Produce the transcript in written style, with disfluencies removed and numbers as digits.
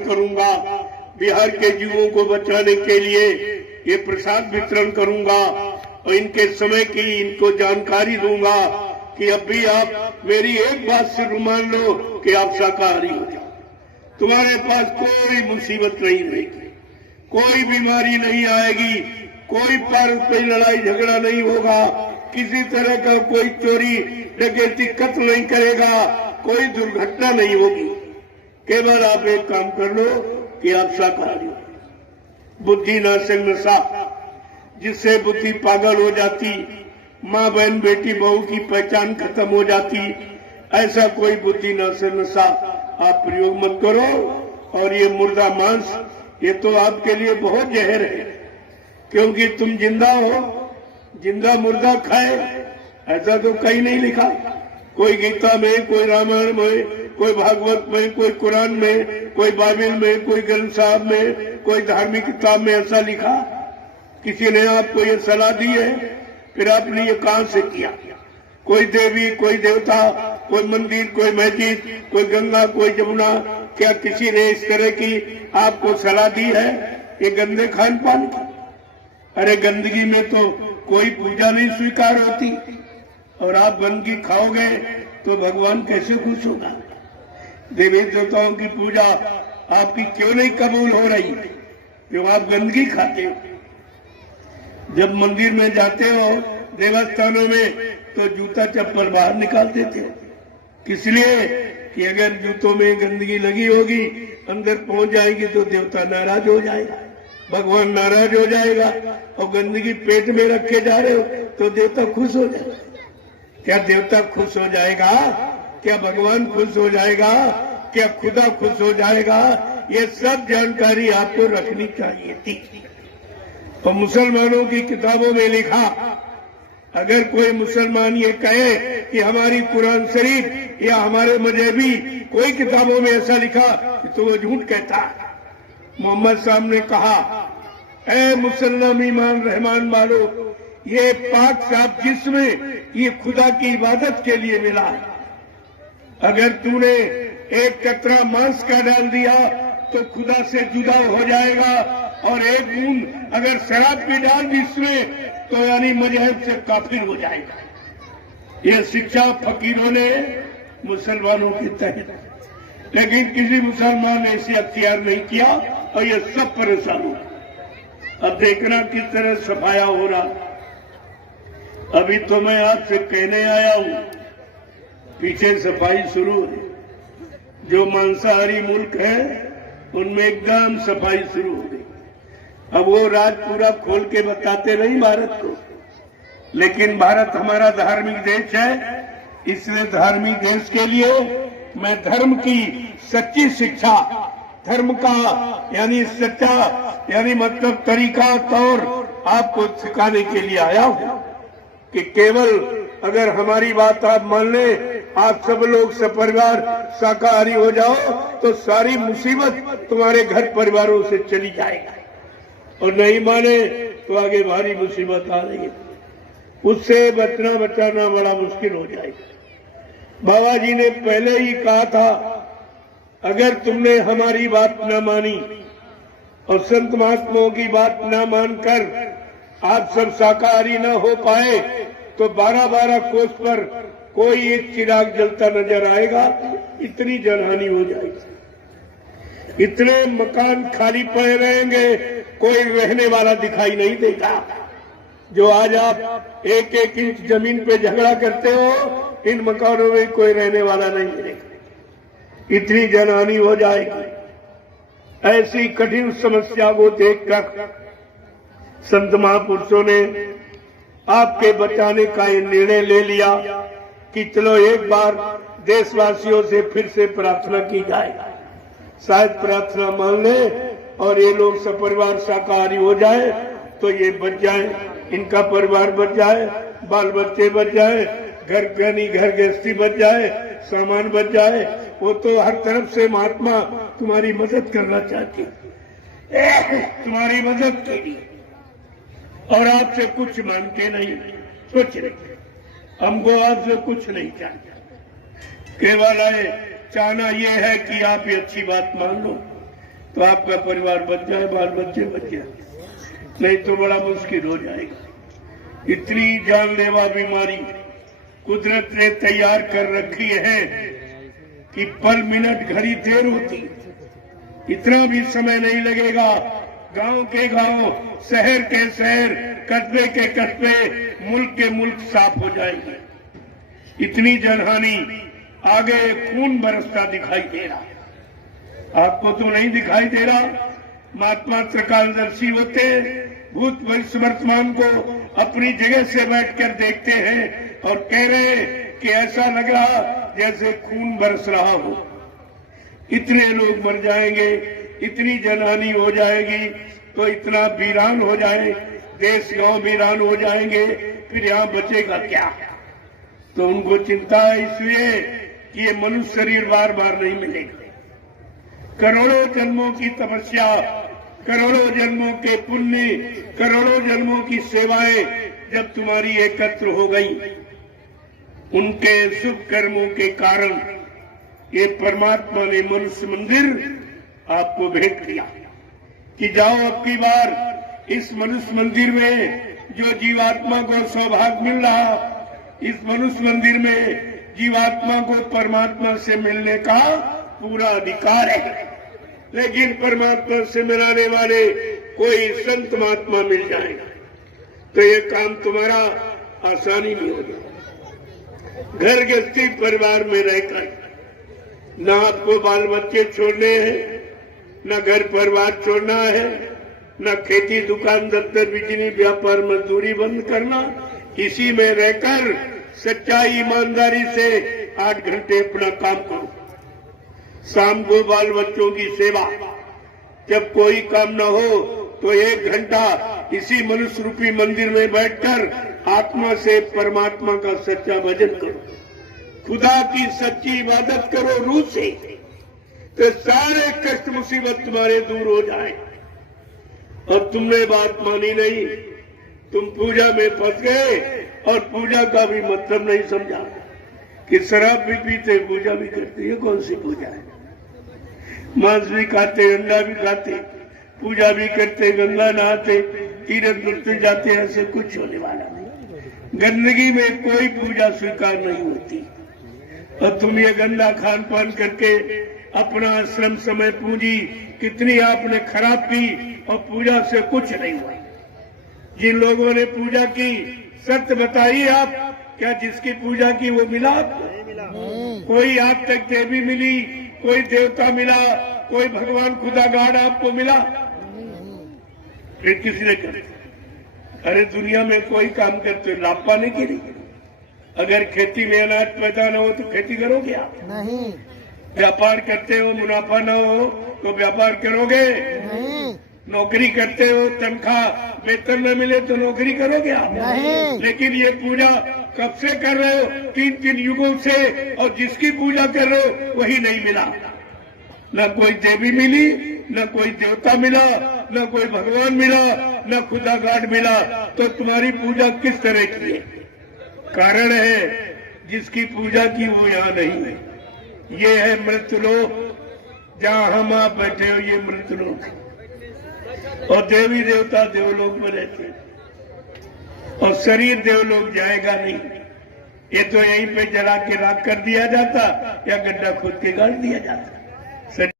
करूंगा, बिहार के युवाओं को बचाने के लिए ये प्रसाद वितरण करूंगा और इनके समय की इनको जानकारी दूंगा कि अब भी आप मेरी एक बात से मान लो कि आप शाकाहारी हो जाओ। तुम्हारे पास कोई मुसीबत नहीं रहेगी, कोई बीमारी नहीं आएगी, कोई पारस्परिक लड़ाई झगड़ा नहीं होगा, किसी तरह का कोई चोरी डकैती कत्ल नहीं करेगा, कोई दुर्घटना नहीं होगी। केवल आप एक काम कर लो कि आप शाकाहारी हो। बुद्धि नाशक नशा, जिससे बुद्धि पागल हो जाती, माँ बहन बेटी बहू की पहचान खत्म हो जाती, ऐसा कोई बुद्धि नाशक नशा आप प्रयोग मत करो। और ये मुर्दा मांस, ये तो आपके लिए बहुत जहर है, क्योंकि तुम जिंदा हो, जिंदा मुर्दा खाए ऐसा तो कहीं नहीं लिखा। कोई गीता में, कोई रामायण में, कोई भागवत में, कोई कुरान में, कोई बाइबल में, कोई ग्रंथ साहब में, कोई धार्मिक किताब में ऐसा लिखा? किसी ने आपको ये सलाह दी है? फिर आपने ये कहां से किया? कोई देवी, कोई देवता, कोई मंदिर, कोई मस्जिद, कोई गंगा, कोई जमुना, क्या किसी ने इस तरह की आपको सलाह दी है? ये गंदे खान पान की। अरे गंदगी में तो कोई पूजा नहीं स्वीकार होती, और आप गंदगी खाओगे तो भगवान कैसे खुश होगा? देवी देवताओं की पूजा आपकी क्यों नहीं कबूल हो रही? क्यों आप गंदगी खाते हो? जब मंदिर में जाते हो, देवस्थानों में, तो जूता चप्पल बाहर निकाल देते हो। किस लिए? कि अगर जूतों में गंदगी लगी होगी, अंदर पहुंच जाएगी तो देवता नाराज हो जाएगा, भगवान नाराज हो जाएगा। और गंदगी पेट में रखे जा रहे हो तो देवता खुश हो जाएगा। क्या देवता खुश हो जाएगा? क्या भगवान खुश हो जाएगा? क्या खुदा खुश हो जाएगा? ये सब जानकारी आपको रखनी चाहिए थी। तो मुसलमानों की किताबों में लिखा, अगर कोई मुसलमान ये कहे कि हमारी कुरान शरीफ या हमारे मजहबी कोई किताबों में ऐसा लिखा, तो वो झूठ कहता है। मोहम्मद साहब ने कहा, ऐ मुसलमान ईमान रहमान वालो, ये पाक साफ जिसमें ये खुदा की इबादत के लिए मिला है। अगर तूने एक कतरा मांस का डाल दिया तो खुदा से जुदा हो जाएगा, और एक बूंद अगर शराब की डाल दी इसमें तो यानी मजहब से काफिर हो जाएगा। ये शिक्षा फकीरों ने मुसलमानों के तहत, लेकिन किसी मुसलमान ने इसे अख्तियार नहीं किया और ये सब परेशान हुआ। अब देखना किस तरह सफाया हो रहा। अभी तो मैं आपसे कहने आया हूं, पीछे सफाई शुरू है। जो मांसाहारी मुल्क है उनमें एकदम सफाई शुरू हो गई। अब वो राज पूरा खोल के बताते नहीं भारत को, लेकिन भारत हमारा धार्मिक देश है, इसलिए धार्मिक देश के लिए मैं धर्म की सच्ची शिक्षा, धर्म का यानी सच्चा यानी मतलब तरीका तौर आपको सिखाने के लिए आया हूं कि केवल अगर हमारी बात आप मान लें, आप सब लोग सपरिवार शाकाहारी हो जाओ तो सारी मुसीबत तुम्हारे घर परिवारों से चली जाएगा, और नहीं माने तो आगे भारी मुसीबत आ रही है, उससे बचना बचाना बड़ा मुश्किल हो जाएगा। बाबा जी ने पहले ही कहा था, अगर तुमने हमारी बात न मानी और संत महात्माओं की बात न मानकर आप सब शाकाहारी न हो पाए तो 12-12 कोस पर कोई एक चिराग जलता नजर आएगा, इतनी जनहानि हो जाएगी, इतने मकान खाली पड़े रहेंगे, कोई रहने वाला दिखाई नहीं देगा। जो आज आप 1-1 इंच जमीन पे झगड़ा करते हो, इन मकानों में कोई रहने वाला नहीं मिलेगा, इतनी जनहानि हो जाएगी। ऐसी कठिन समस्या को देखकर संत महापुरुषों ने आपके बचाने का ये निर्णय ले लिया कि चलो एक बार देशवासियों से फिर से प्रार्थना की जाए, शायद प्रार्थना मान ले और ये लोग सपरिवार शाकाहारी हो जाए तो ये बच जाए, इनका परिवार बच जाए, बाल बच्चे बच जाए, घर गृहस्थी बच जाए, सामान बच जाए। वो तो हर तरफ से महात्मा तुम्हारी मदद करना चाहती, तुम्हारी मदद के लिए, और आपसे कुछ मांगते नहीं, कुछ नहीं, हमको आपसे कुछ नहीं चाहिए, केवल चाहना ये है कि आप ये अच्छी बात मान लो तो आपका परिवार बच जाए, बाल बच्चे बच जाए, नहीं तो बड़ा मुश्किल हो जाएगा। इतनी जानलेवा बीमारी कुदरत ने तैयार कर रखी है कि पल मिनट घड़ी देर होती, इतना भी समय नहीं लगेगा। गांव के गांव, शहर के शहर, कस्बे के कस्बे, मुल्क के मुल्क साफ हो जाएंगे। इतनी जनहानि, आगे खून बरसता दिखाई दे रहा। आपको तो नहीं दिखाई दे रहा। महात्मा त्रिकालदर्शी होते, भूत भविष्य वर्तमान को अपनी जगह से बैठकर देखते हैं और कह रहे कि ऐसा लग रहा जैसे खून बरस रहा हो। इतने लोग मर जाएंगे, इतनी जनहानि हो जाएगी, तो इतना वीरान हो जाए, देश गांव वीरान हो जाएंगे, फिर यहाँ बचेगा क्या? तो उनको चिंता है इसलिए कि ये मनुष्य शरीर बार बार नहीं मिलेगा। करोड़ों जन्मों की तपस्या, करोड़ों जन्मों के पुण्य, करोड़ों जन्मों की सेवाएं जब तुम्हारी एकत्र हो गई, उनके शुभ कर्मों के कारण ये परमात्मा ने मनुष्य मंदिर आपको भेंट किया कि जाओ अब की बार इस मनुष्य मंदिर में जो जीवात्मा को सौभाग्य मिल रहा, इस मनुष्य मंदिर में जीवात्मा को परमात्मा से मिलने का पूरा अधिकार है। लेकिन परमात्मा से मिलाने वाले कोई संत महात्मा मिल जाएगा तो ये काम तुम्हारा आसानी नहीं होगा। घर गृहस्थी परिवार में रहकर न आपको बाल बच्चे छोड़ने हैं, न घर परिवार छोड़ना है, न खेती दुकान दफ्तर बिजली व्यापार मजदूरी बंद करना, इसी में रहकर सच्चाई ईमानदारी से 8 घंटे अपना काम करो। शाम को बाल बच्चों की सेवा, जब कोई काम न हो तो 1 घंटा इसी मनुष्य रूपी मंदिर में बैठकर आत्मा से परमात्मा का सच्चा भजन करो, खुदा की सच्ची इबादत करो रूह से, तो सारे कष्ट मुसीबत तुम्हारे दूर हो जाए। और तुमने बात मानी नहीं, तुम पूजा में फंस गए और पूजा का भी मतलब नहीं समझा कि शराब भी पीते पूजा भी करते। ये कौन सी पूजा है? मांस भी खाते, अंडा भी खाते, पूजा भी करते, गंगा नहाते, तीर्थ मृत्यु जाते, ऐसे कुछ होने वाला नहीं। गंदगी में कोई पूजा स्वीकार नहीं होती। और तुम ये गंदा खान पान करके अपना श्रम समय पूंजी कितनी आपने खराब की और पूजा से कुछ नहीं हुआ। जिन लोगों ने पूजा की शर्त बताइए आप, क्या जिसकी पूजा की वो मिला आपको? कोई आज तक देवी मिली, कोई देवता मिला, कोई भगवान खुदा गाड़ आपको मिला? फिर किसी ने कर? अरे दुनिया में कोई काम करते लाभ पाने के लिए। अगर खेती में अनाज पैदा न हो तो खेती करोगे आप? नहीं। व्यापार करते हो, मुनाफा न हो तो व्यापार करोगे? नहीं। नौकरी करते हो, तनख्वाह वेतन न मिले तो नौकरी करोगे आप? नहीं। लेकिन ये पूजा कब से कर रहे हो? 3 युगों से, और जिसकी पूजा कर रहे हो वही नहीं मिला। न कोई देवी मिली, न कोई देवता मिला, न कोई भगवान मिला, न खुदा गाड मिला, तो तुम्हारी पूजा किस तरह की है? कारण है जिसकी पूजा की वो यहाँ नहीं है। ये है मृत्युलोक, जहाँ हम आप बैठे हो, ये मृत्युलोक। और देवी देवता देवलोक में रहते हैं और शरीर देवलोक जाएगा नहीं। ये तो यहीं पे जला के राख कर दिया जाता या गड्ढा खोद के गाड़ दिया जाता।